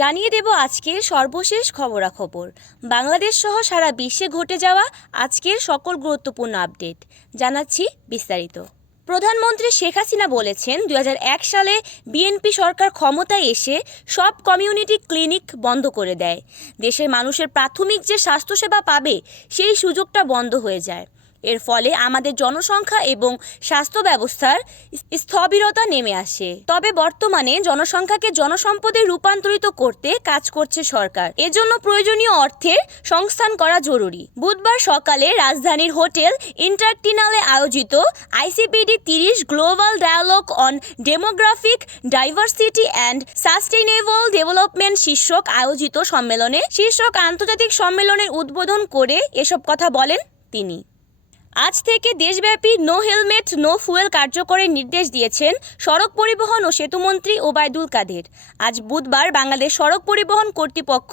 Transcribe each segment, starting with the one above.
জানিয়ে দেব আজকের সর্বশেষ খবরাখবর। বাংলাদেশ সহ সারা বিশ্বে ঘটে যাওয়া আজকের সকল গুরুত্বপূর্ণ আপডেট। জানাচ্ছি বিস্তারিত। প্রধানমন্ত্রী শেখ হাসিনা বলেছেন দু হাজার এক সালে বিএনপি সরকার ক্ষমতায় এসে সব কমিউনিটি ক্লিনিক বন্ধ করে দেয়। দেশের মানুষের প্রাথমিক যে স্বাস্থ্যসেবা পাবে, সেই সুযোগটা বন্ধ হয়ে যায়। এর ফলে আমাদের জনসংখ্যা এবং স্বাস্থ্য ব্যবস্থার স্থবিরতা নেমে আসে। তবে বর্তমানে জনসংখ্যাকে জনসম্পদে রূপান্তরিত করতে কাজ করছে সরকার। এজন্য প্রয়োজনীয় অর্থের সংস্থান করা জরুরি। বুধবার সকালে রাজধানীর হোটেল ইন্টারটিনালে আয়োজিত আইসিপিডি তিরিশ global dialogue on demographic diversity and sustainable development শীর্ষক আয়োজিত সম্মেলনে শীর্ষক আন্তর্জাতিক সম্মেলনের উদ্বোধন করে এসব কথা বলেন তিনি। আজ থেকে দেশব্যাপী নো হেলমেট, নো ফুয়েল কার্যকরের নির্দেশ দিয়েছেন সড়ক পরিবহন ও সেতুমন্ত্রী ওবায়দুল কাদের। আজ বুধবার বাংলাদেশ সড়ক পরিবহন কর্তৃপক্ষ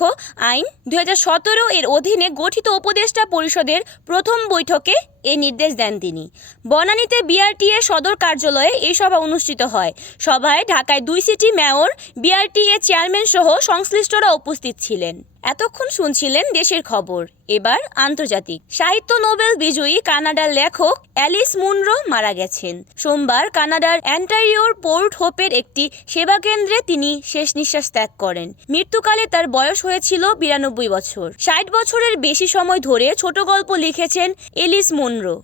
আইন দু হাজার সতেরো এর অধীনে গঠিত উপদেষ্টা পরিষদের প্রথম বৈঠকে এ নির্দেশ দেন তিনি। বনানীতে বিআরটিএ সদর কার্যালয়ে এই সভা অনুষ্ঠিত হয়। সভায় ঢাকায় দুই সিটি মেয়র, বিআরটিএ চেয়ারম্যান সহ সংশ্লিষ্টরা উপস্থিত ছিলেন। এতক্ষণ শুনছিলেন দেশের খবর। এবার আন্তর্জাতিক। সাহিত্য নোবেল বিজয়ী কানাডার লেখক অ্যালিস মুনরো মারা গেছেন। সোমবার কানাডার অ্যান্টারিওর পোর্ট হোপের একটি সেবাকেন্দ্রে তিনি শেষ নিঃশ্বাস ত্যাগ করেন। মৃত্যুকালে তার বয়স হয়েছিল বিরানব্বই বছর। ষাট বছরের বেশি সময় ধরে ছোট গল্প লিখেছেন এলিস মুনরো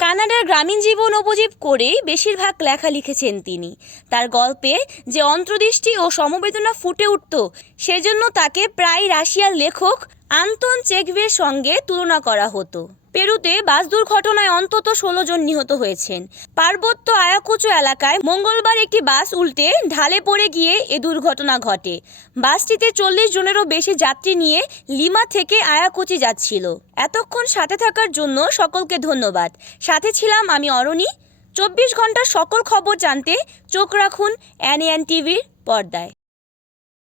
কানাডার গ্রামীণ জীবন উপজীব করেই বেশিরভাগ লেখা লিখেছেন তিনি। তার গল্পে যে অন্তর্দৃষ্টি ও সমবেদনা ফুটে উঠত, সেজন্য তাকে প্রায় রাশিয়ার লেখক আন্তন চেকভের সঙ্গে তুলনা করা হতো। পেরুতে বাস দুর্ঘটনায় অন্তত ষোলো জন নিহত হয়েছেন। পার্বত্য আয়াকুচো এলাকায় মঙ্গলবার একটি বাস উল্টে ঢালে পড়ে গিয়ে এ দুর্ঘটনা ঘটে। বাসটিতে চল্লিশ জনেরও বেশি যাত্রী নিয়ে লিমা থেকে আয়াকুচি যাচ্ছিল। এতক্ষণ সাথে থাকার জন্য সকলকে ধন্যবাদ। সাথে ছিলাম আমি অরণি। চব্বিশ ঘণ্টার সকল খবর জানতে চোখ রাখুন এনএন টিভির পর্দায়।